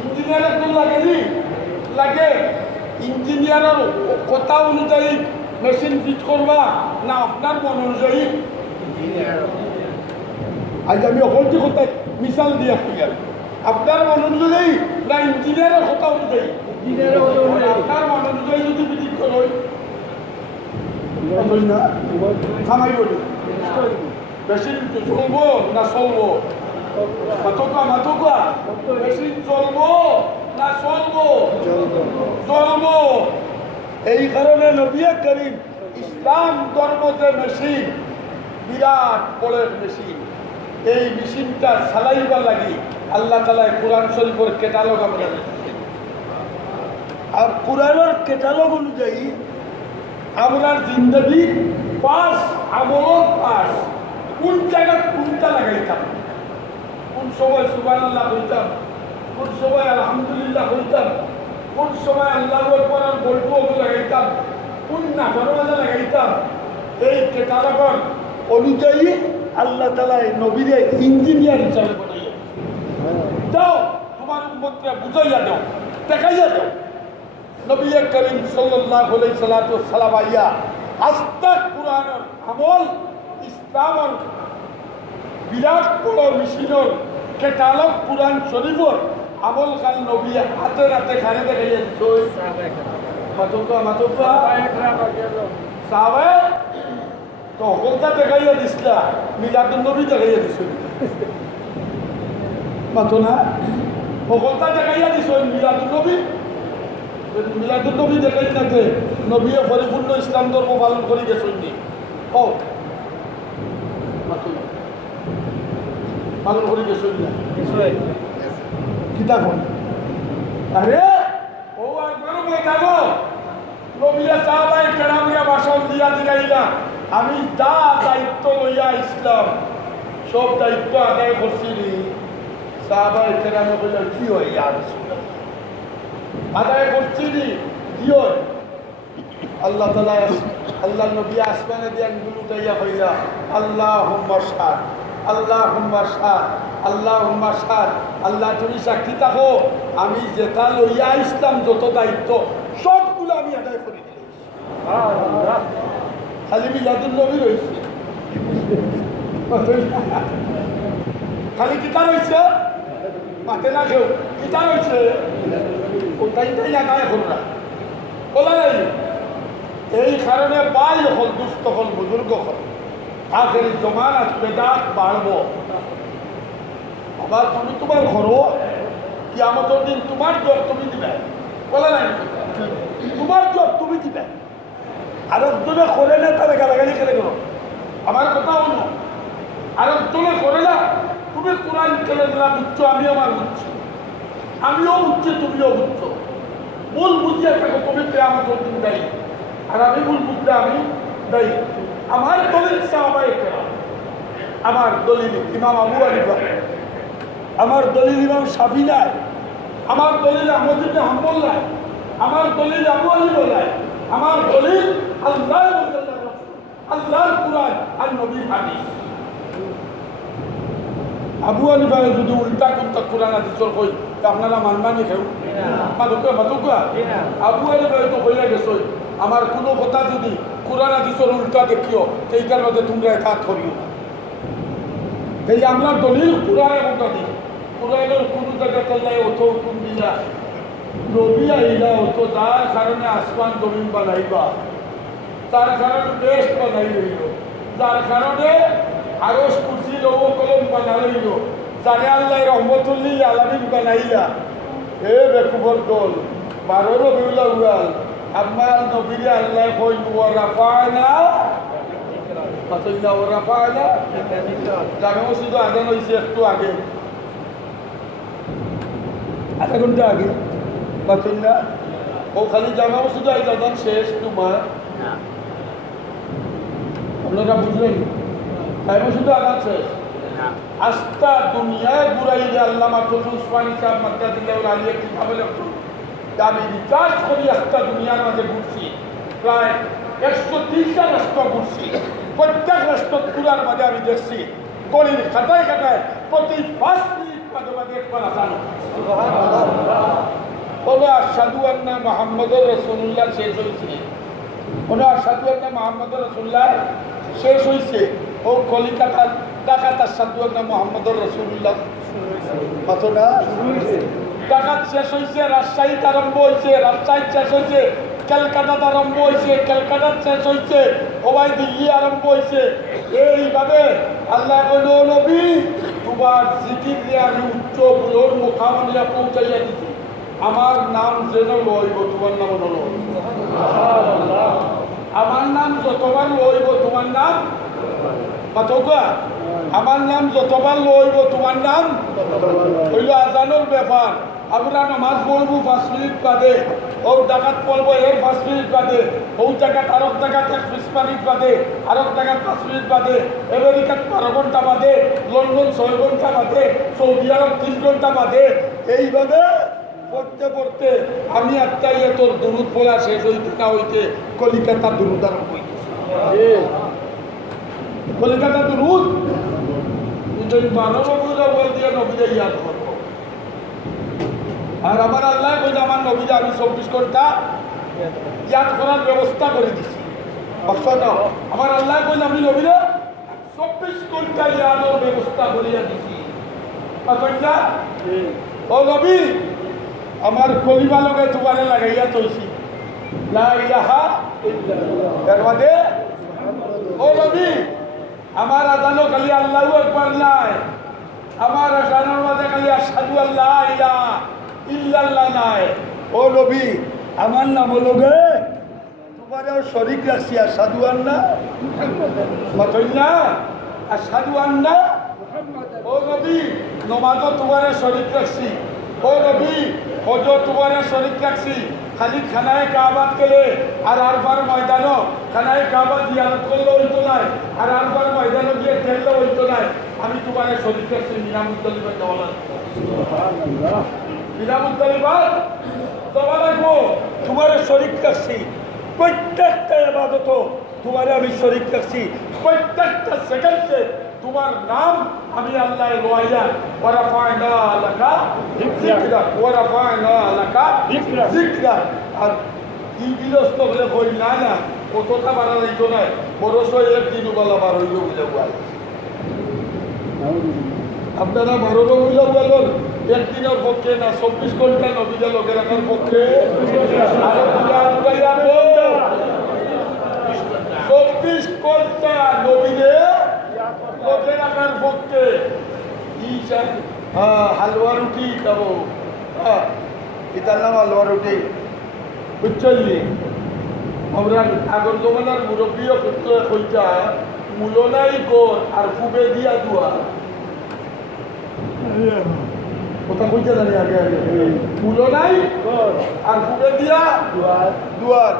ইঞ্জিনিয়ার একজন লাগেনি লাগে ইঞ্জিনিয়ারের কথা অনুযায়ী মেশিন ফিট করবা না আপনার মন অনুযায়ী আজ আমি অকলটি কথায় মিশাল দিয়ে গেল আপনার মন অনুযায়ী না ইঞ্জিনিয়ারের কথা অনুযায়ী আপনার মন অনুযায়ী যদি ফিটিং করো খামাই বলি মেশিন চলবো না চলবো মাতকা মেশিন চলবো না চলবো এই কারণে নবী করিম ইসলাম ধর্ম যে মেশিন বিরাট বড় মেশিন এই মেশিনটা চালাইবা লাগি আল্লাহ তাআলা কোরআন শরীফের ক্যাটালগ আমরা আর কোরআনের ক্যাটালগ অনুযায়ী আমরা জিন্দগি পাস আমল পাস কোন জায়গায় কোনটা লাগাইতাম কোন সময় সুবহানাল্লাহ হইতাম কোন সময় আলহামদুলিল্লাহ হইতাম কোন সময় আল্লাহু আকবার বলবো লাগাইতাম কোন নাফরমানা লাগাইতাম এই ক্যাটালগের অনুযায়ী আল্লাহ তাআলা নবীরে ইঞ্জিনিয়ার হিসাবে বানাইয়া দাও তোমার উম্মতকে বুঝাইয়া দাও দেখাইয়া দাও নবী করিম সাল্লাল্লাহু আলাইহি সাল্লাম আইয়া আস্তা কোরআনের আমল ইসলামের বিরাট বড় মিশিলর কেটালক কুরআন শরীফর আমল খান নবী হাতে হাতে খানে দেখাইয়া দিত মাতুকা সাহাবে তো সকলটা দেখাইয়া দিছিলা মিলাদুন নবী দেখাইয়া দিছিল মাতো না সকলটা দেখাইয়া দিছ মিলাদুন নবী দেখাই নাতে নবীয়ে পরিপূর্ণ ইসলাম ধর্ম পালন করে গেছেন নি কও পালন করে গেছেন না কিতা কই আরে ও একবার বইতাগো নবীয়া সাহাবায়ে কেরামরা ভাষণ দিয়া দিলাইলা আমি যা দায়িত্ব লইয়া ইসলাম সব দায়িত্ব আদায় করছি সাহাবায়ে কেরাম বলে কি হয় ইয়া রাসূলুল্লাহ আদায় করছি কি হয় আল্লাহ তাআলা আল্লাহ নবী আসমানে দিয়ে আঙ্গুল উঠাইয়া কইলা আল্লাহুম্মা শাহাদ আল্লাহুম্মা শাহাদ আল্লাহুম্মা শাহাদ আল্লাহ তুমি সাক্ষী থাকো আমি যেটা লইয়া ইসলাম যত দায়িত্ব সবগুলো আমি আদায় করে দিলাম সুবহানাল্লাহ খালি মিলাদুন নবী রইছে খালি কিতা রইছে মাতে না কেউ কিতা রইছে ওটাই আদায় কররা বলা নাই এই কারণে বাই হল দুস্থ হল বুজুর্গ হল আখের জমানাত বেদাত বাড়ব আবার তুমি তোমার ঘরো কিয়ামতের দিন তোমার জব তুমি দিবে বলা নাই তোমার জব তুমি দিবে আর একজনে করে না তাহলে গালাগালি খেলে গেল আমার কথা অন্য আর একজনে করে না তুমি কোরআন খেলে না বুঝছো আমি আমার বুঝছি আমিও বুঝছি তুমিও বুঝছো ভুল বুঝিয়ে থাকো তুমি কিয়ামতের দিন দায়ী আর আমি ভুল বুঝতে আমি দায়ী আমার দলিল সাহাবায়ে কেরাম আমার দলিল ইমাম আবু হানিফা আমার দলিল ইমাম শাফি নাই আমার দলিল আহমদ ইবনে হাম্বল নাই আমার দলিল আবু হানিফা নাই আমার দলিল আল্লাহ আল্লাহর কুরআন আর নবীর হাদিস আবু হানিফা যদি উল্টা করতে কোরআন হাদিসের কই আপনারা মানবানি খেউ মাতুকা আবু হানিফা তো কইয়া গেছে আমার কোনো কথা যদি কোরআন হাদিসের উল্টা দেখিও সেইটার মধ্যে তোমরা একা করিও না এই আমরা দলিল কোরআনের কথা দিই কোরআনের কোনো জায়গা চললে অত হুকুম দিলা নবী আইলা অত যার কারণে আসমান জমিন বানাইবা তার কারণে দেশ বানাই রইল যার কারণে আরশ কুরসি লৌহ কলম বানা রইল যারে আল্লাহ রহমতুল্লিল আলামিন বানাইলা এ বেকুবর দল 12 রবিউল আউয়াল আমার নবীর আল্লাহ কই ওয়া রাফানা পাতইলা ওয়া রাফানা জামে মসজিদ আজান হইছে একটু আগে আধা ঘন্টা আগে পাতইলা ও খালি জামে মসজিদ আজান শেষ তোমার আপনারা বুঝলেন জামে মসজিদ আজান শেষ আস্তা দুনিয়ায় ঘুরাইলে আল্লামা তজুল উসমানী সাহেব মাদ্দাদিল্লাহ আলিয়া কিতাবে লেখছেন আমি রিচার্জ করি আস্তা দুনিয়ার মাঝে ঘুরছি প্রায় 130টা রাষ্ট্র ঘুরছি প্রত্যেক রাষ্ট্র ঘুরার মাঝে আমি দেখছি গলির খাটায় খাটায় প্রতি 5 মিনিট মাঝে মাঝে একবার আসানো বলো আশহাদু আন্না মুহাম্মাদুর রাসূলুল্লাহ শেষ হয়েছে বলো আশহাদু আন্না মুহাম্মাদুর রাসূলুল্লাহ শেষ হয়েছে ও কলিকাতা ডাকাত আশহাদু আন্না মুহাম্মাদুর রাসূলুল্লাহ কত না ডাকাত শেষ হয়েছে রাজশাহীতে আরম্ভ হয়েছে রাজশাহী শেষ হয়েছে ক্যালকাটাতে আরম্ভ হয়েছে ক্যালকাটার শেষ হয়েছে ওবাই দিল্লি আরম্ভ হয়েছে এইভাবে আল্লাহ কইল নবী তোমার জিকির দিয়ে আমি উচ্চ বুলোর মুখামনিয়া পৌঁছাইয়া দিছি আমার নাম যেন লইব তোমার নাম হল আমার নাম যতবার লইব তোমার নাম পাতকা আমার নাম যতবার লইব তোমার নাম হইল আজানোর ব্যাপার আমরা নামাজ পড়বো 5 মিনিট বাদে ও ডাকাত পড়বো এর 5 মিনিট বাদে ও জায়গা আরব জায়গা 20 মিনিট বাদে আরব জায়গা 5 মিনিট বাদে আমেরিকাত 12 ঘন্টা বাদে লন্ডন 6 ঘন্টা বাদে সৌদি আরব 3 ঘন্টা বাদে এইভাবে পড়তে পড়তে আমি আত্মাইয়ে তোর দুরুদ পড়া শেষ হইতে না হইতে কলিকাতা দুরুদ আরম্ভ হইতেছে কলিকাতা দুরুদ যদি মানব বল দিয়ে নবীরা ইয়াদ করবো আর আমার আল্লাহ কই আমার নবীরা আমি 24 ঘন্টা ইয়াদ করার ব্যবস্থা করে দিছি আমার আল্লাহ কই আমি নবীরা 24 ঘন্টা ইয়াদর ব্যবস্থা করিয়া দিছি আচ্ছা ও নবী আমার কলিমা লগে তোমারে লাগাইয়া তৈছি লা ইলাহা ইল্লাল্লাহ এর মানে ও নবী আমার আজানো খালি আল্লাহু আকবার নাই আমার আজানোর মধ্যে খালি আশহাদু আল্লা ইলাহা ইল্লাল্লাহ নাই ও নবী আমার নাম লগে তোমারেও শরীক রাখছি আশহাদু আন্না মুহাম্মাদ আশহাদু আন্না ও নবী নমাজও তোমারে শরীক রাখছি ও নবী হজও তোমারে শরীক রাখছি খালি খানায় কাবাত গেলে আর আরফার ময়দানও খানায় কাবা জিয়ারত করলে হইতো নাই আর আরফার ময়দানও গিয়ে খেললে হইতো নাই আমি তোমারে শরীক রাখছি মিনামুদ্দলিবার যাওয়া লাগবে মিনামুদ্দলিবার যাওয়া লাগবো তোমারে শরীক রাখছি প্রত্যেকটা ইবাদত তোমারে আমি শরীক রাখছি প্রত্যেকটা সেকেন্ডে তোমার নাম আমি আল্লাহ লইয়া ওয়ারাফায়না লাকা যিকরা ওয়ারাফায়না লাকা যিকরা আর কি বিলস্ত বলে কই না না কতটা বাড়া যাইতো না বরস একদিন বলা বার হইল বুঝা পাই আপনারা বারোটা বুঝা বলেন একদিনের পক্ষে না 24 ঘন্টা নবীরা লোকের রাখার পক্ষে আরো বুঝা বুঝাইয়া 24 ঘন্টা নবীরে লোকের রাখার পক্ষে হালুয়া রুটি খাবো এটার নাম হালুয়া রুটি বুঝলি আমরা আগর জমানার মুরব্বীও কইটা মূলো নাই গোর আর ফুবে দিয়া দুয়া কথা কইতে জানি আগে আগে মূলো নাই আর ফুবে দিয়া দুয়ার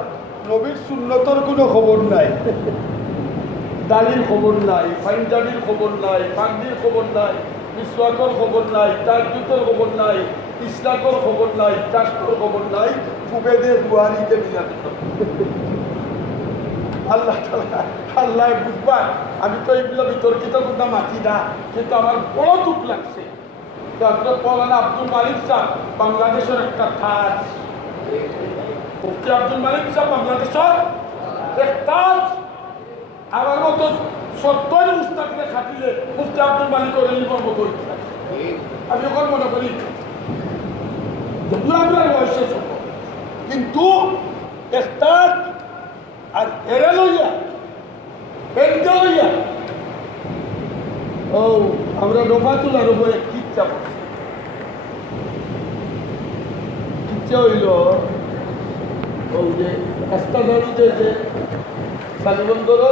নবীর সুন্নতর কোনো খবর নাই দালির খবর নাই পাঞ্জাবির খবর নাই পাগড়ির খবর নাই মিসওয়াকর খবর নাই তাজুদের খবর নাই ইসলাকর খবর নাই চাষর খবর নাই ফুবেদের বুহারিতে মিলাত আল্লাহ আল্লাহ বুঝবার আমি তো এইগুলো বিতর্কিত কথা মাতি না কিন্তু আমার বড় দুঃখ লাগছে ডক্টর মৌলানা আব্দুল মালিক সাহেব বাংলাদেশের একটা তাজ মুফতি আব্দুল মালিক সাহেব বাংলাদেশের এক তাজ আমার মতো 70 মুস্তাকরে খাটিলে মুফতি আব্দুল মালিক রিলিফের মতো আমি এখন মনে করি যদিও আমরা বয়স কিন্তু একটা আর এরা লইয়া পেনটা লইয়া ও আমরা রফাতুল্লাহ রবরে কিচ্ছা করছি কিচ্ছা হইল ও যে রাস্তা ধরুতে যে সালিবন্দর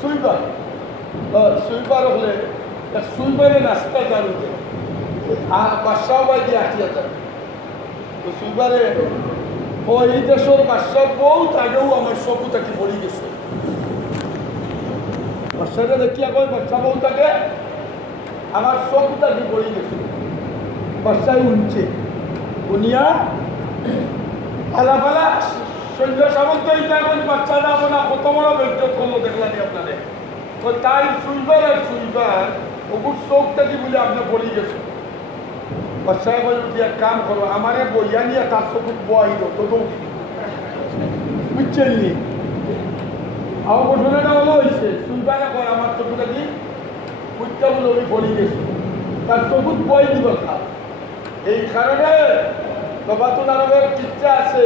সুইপার সুইপার হলে সুইপারে রাস্তা দাঁড়ুতে আর বাদশাহ বাই আটিয়া থাকে তো সুইপারে ও এই দেশের বাদশাহ বহুত আগেও আমার চকু তাকে পড়ি গেছে বাদশাহটা দেখিয়া কয় বাদশাহ বউ থাকে আমার চকু তাকে পড়ি গেছে বাদশাহ উঠছে উনিয়া আলাফালা সৈন্য সামন্ত এইটা কোন বাচ্চা না না কত বড় বেজ্জত করলো দেখলানি আপনারে তো তাই সুইবার আর সুইবার ওগুর চোখটা কি বলে আপনি পড়ি গেছে বাচ্চায় বলে উঠি এক কাম করো আমারে বইয়া নিয়ে তার চোখ বইল তো বুঝছেন নি আমার ঘটনাটা হলো হয়েছে সুইবারে কয় আমার চোখটা কি বুঝতে বলে ওই পড়ি গেছে তার চোখ বই দিব খা এই কারণে নবাতুল আরবের কিচ্ছা আছে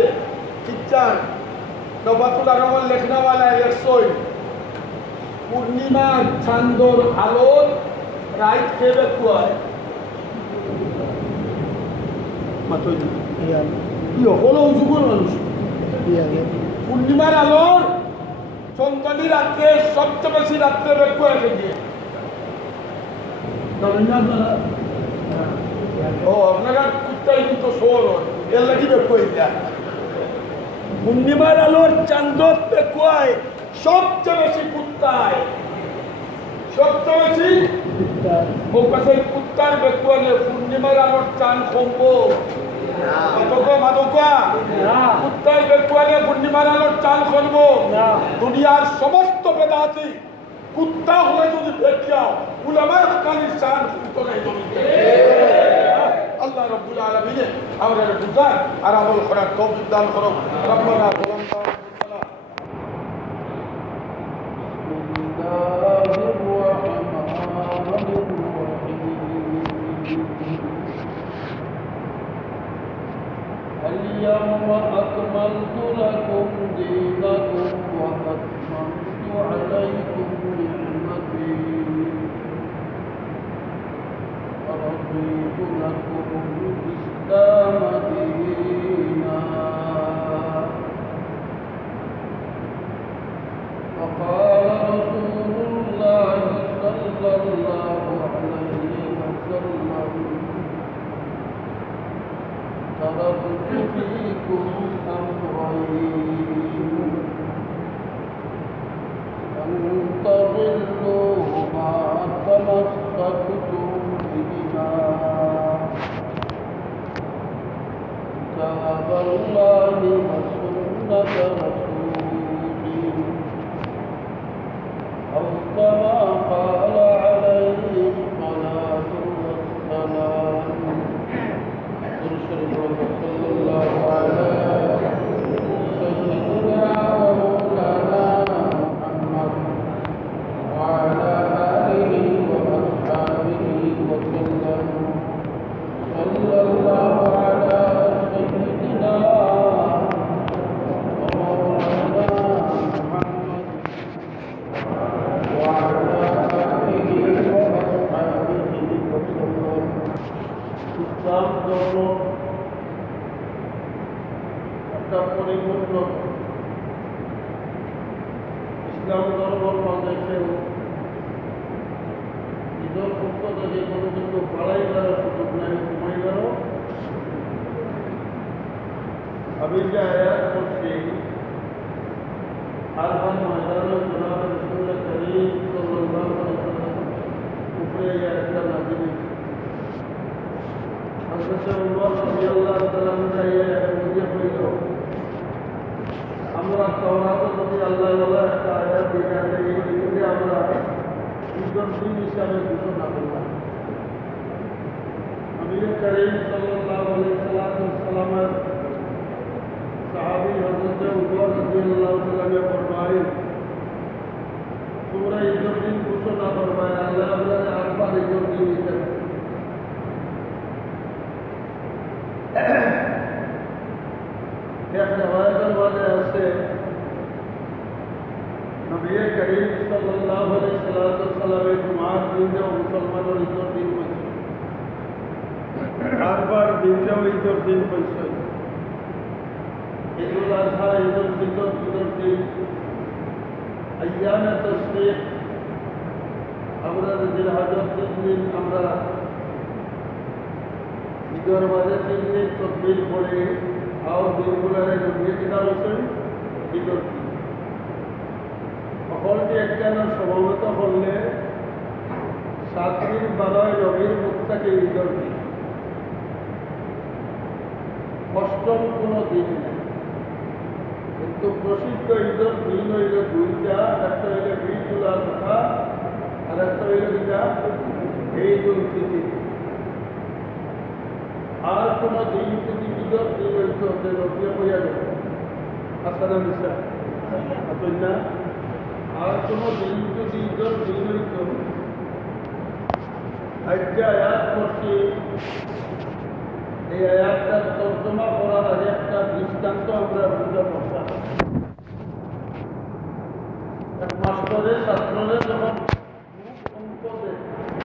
কিচ্ছার নবাতুল আরবের লেখনাওয়ালায় লেখছই পূর্ণিমার চান্দর আলোর রাইট খেয়ে কুয়ায় পূর্ণিমার আলোর চন্দনী রাত্রে সবচেয়ে বেশি রাত্রে বেকুয়া গিয়ে ও আপনার কুত্তাই কিন্তু শোর এর লাগি বেকুয়া পূর্ণিমার আলোর চান্দর বেকুয়ায় সবচেয়ে বেশি কুত্তায় সবচেয়ে বেশি কুত্তার বেকুয়ালে পূর্ণিমার আলোর চান কমবো কুত্তার বেকুয়ালে পূর্ণিমার আলোর চান করবো দুনিয়ার সমস্ত বেদাতি কুত্তা হলে যদি দেখিয়াও উলামায়ে হকানির চান কুত্তা নাই জমিতে আল্লাহ রাব্বুল আলামিন আমরা বুঝার আর আমল করার তৌফিক দান করুন রব্বানা اليوم أكملت لكم دينكم وأتممت عليكم نعمتي ورضيت لكم الإسلام دينا وقال رسول الله صلى الله عليه وسلم تركت فيكم أمرين لن تضلوا ما تمسكتم بهما كتاب الله وسنة رسوله أو كما قال عليه الصلاة والسلام. صلى الله على سيدنا ومولانا محمد وعلى آله وأصحابه وسلم. صلى الله على سيدنا ومولانا محمد وعلى آله وأصحابه وسلم. ইসলাম ধর্ম একটা পরিপূর্ণ ইসলাম ধর্মের মাঝে কেউ নিজের পক্ষ থেকে কোনো কিছু বাড়াই করার সুযোগ নাই, কমাই করো। আমি যে আয়াত করছি আরবান ময়দানে জনাব রাসূল করিম সাল্লাল্লাহু আলাইহি ওয়াসাল্লাম উপরে এই আয়াতটা নাযিল হয়েছে। হযরত উমর রাদিয়াল্লাহু তাআলা বুঝে হইল আমরা তাওরাতে যদি আল্লাহ ওয়ালা একটা আয়াত দিতে এই দিকে আমরা দুজন দিন হিসাবে ঘোষণা করলাম। নবী করিম সাল্লাল্লাহু আলাইহি ওয়াসাল্লামের সাহাবী হযরত উমর রাদিয়াল্লাহু তাআলা ফরমায় তোমরা এই দিন ঘোষণা করবে আল্লাহ ওয়ালা আরবার এই দিন দিতে। এক রিওয়ায়াতের মধ্যে আছে নবী করিম সাল্লাল্লাহু আলাইহি ওয়াসাল্লামের জুমার দিনটা মুসলমানের ঈদের দিন হয়েছে, আরবার দিনটাও ঈদের দিন হয়েছে। ঈদুল আযহা, ঈদুল ফিতর, ঈদের দিন, আইয়ামে তাশরীক, আমরা জিলহজ্জের 3 দিন আমরা ঈদের মাঝে 3 দিন তাকবীর পড়ে আর দিনগুলোরে নবী কিনা রয়েছেন ঈদের দিন। সকলটি একখানা সমবেত করলে 7 দিন 12 নবীর মুখ থেকে ঈদের দিন, অষ্টম কোনো দিন নেই। কিন্তু প্রসিদ্ধ ঈদের দিন হইল দুইটা, একটা হইল ঈদুল আযহা আর একটা হইল ঈদুল ফিতর। আর কোন দিন যদি ঈদের দিন হইত নবী হইয়া গেল আসলে মিশা না। আর কোন দিন যদি ঈদের দিন হইত, আজকে আয়াত করছি, এই আয়াতটা তর্জমা করার আগে একটা দৃষ্টান্ত আমরা বুঝতে পারতাম। এক মাস্টারের ছাত্ররা যখন অঙ্ক দেয়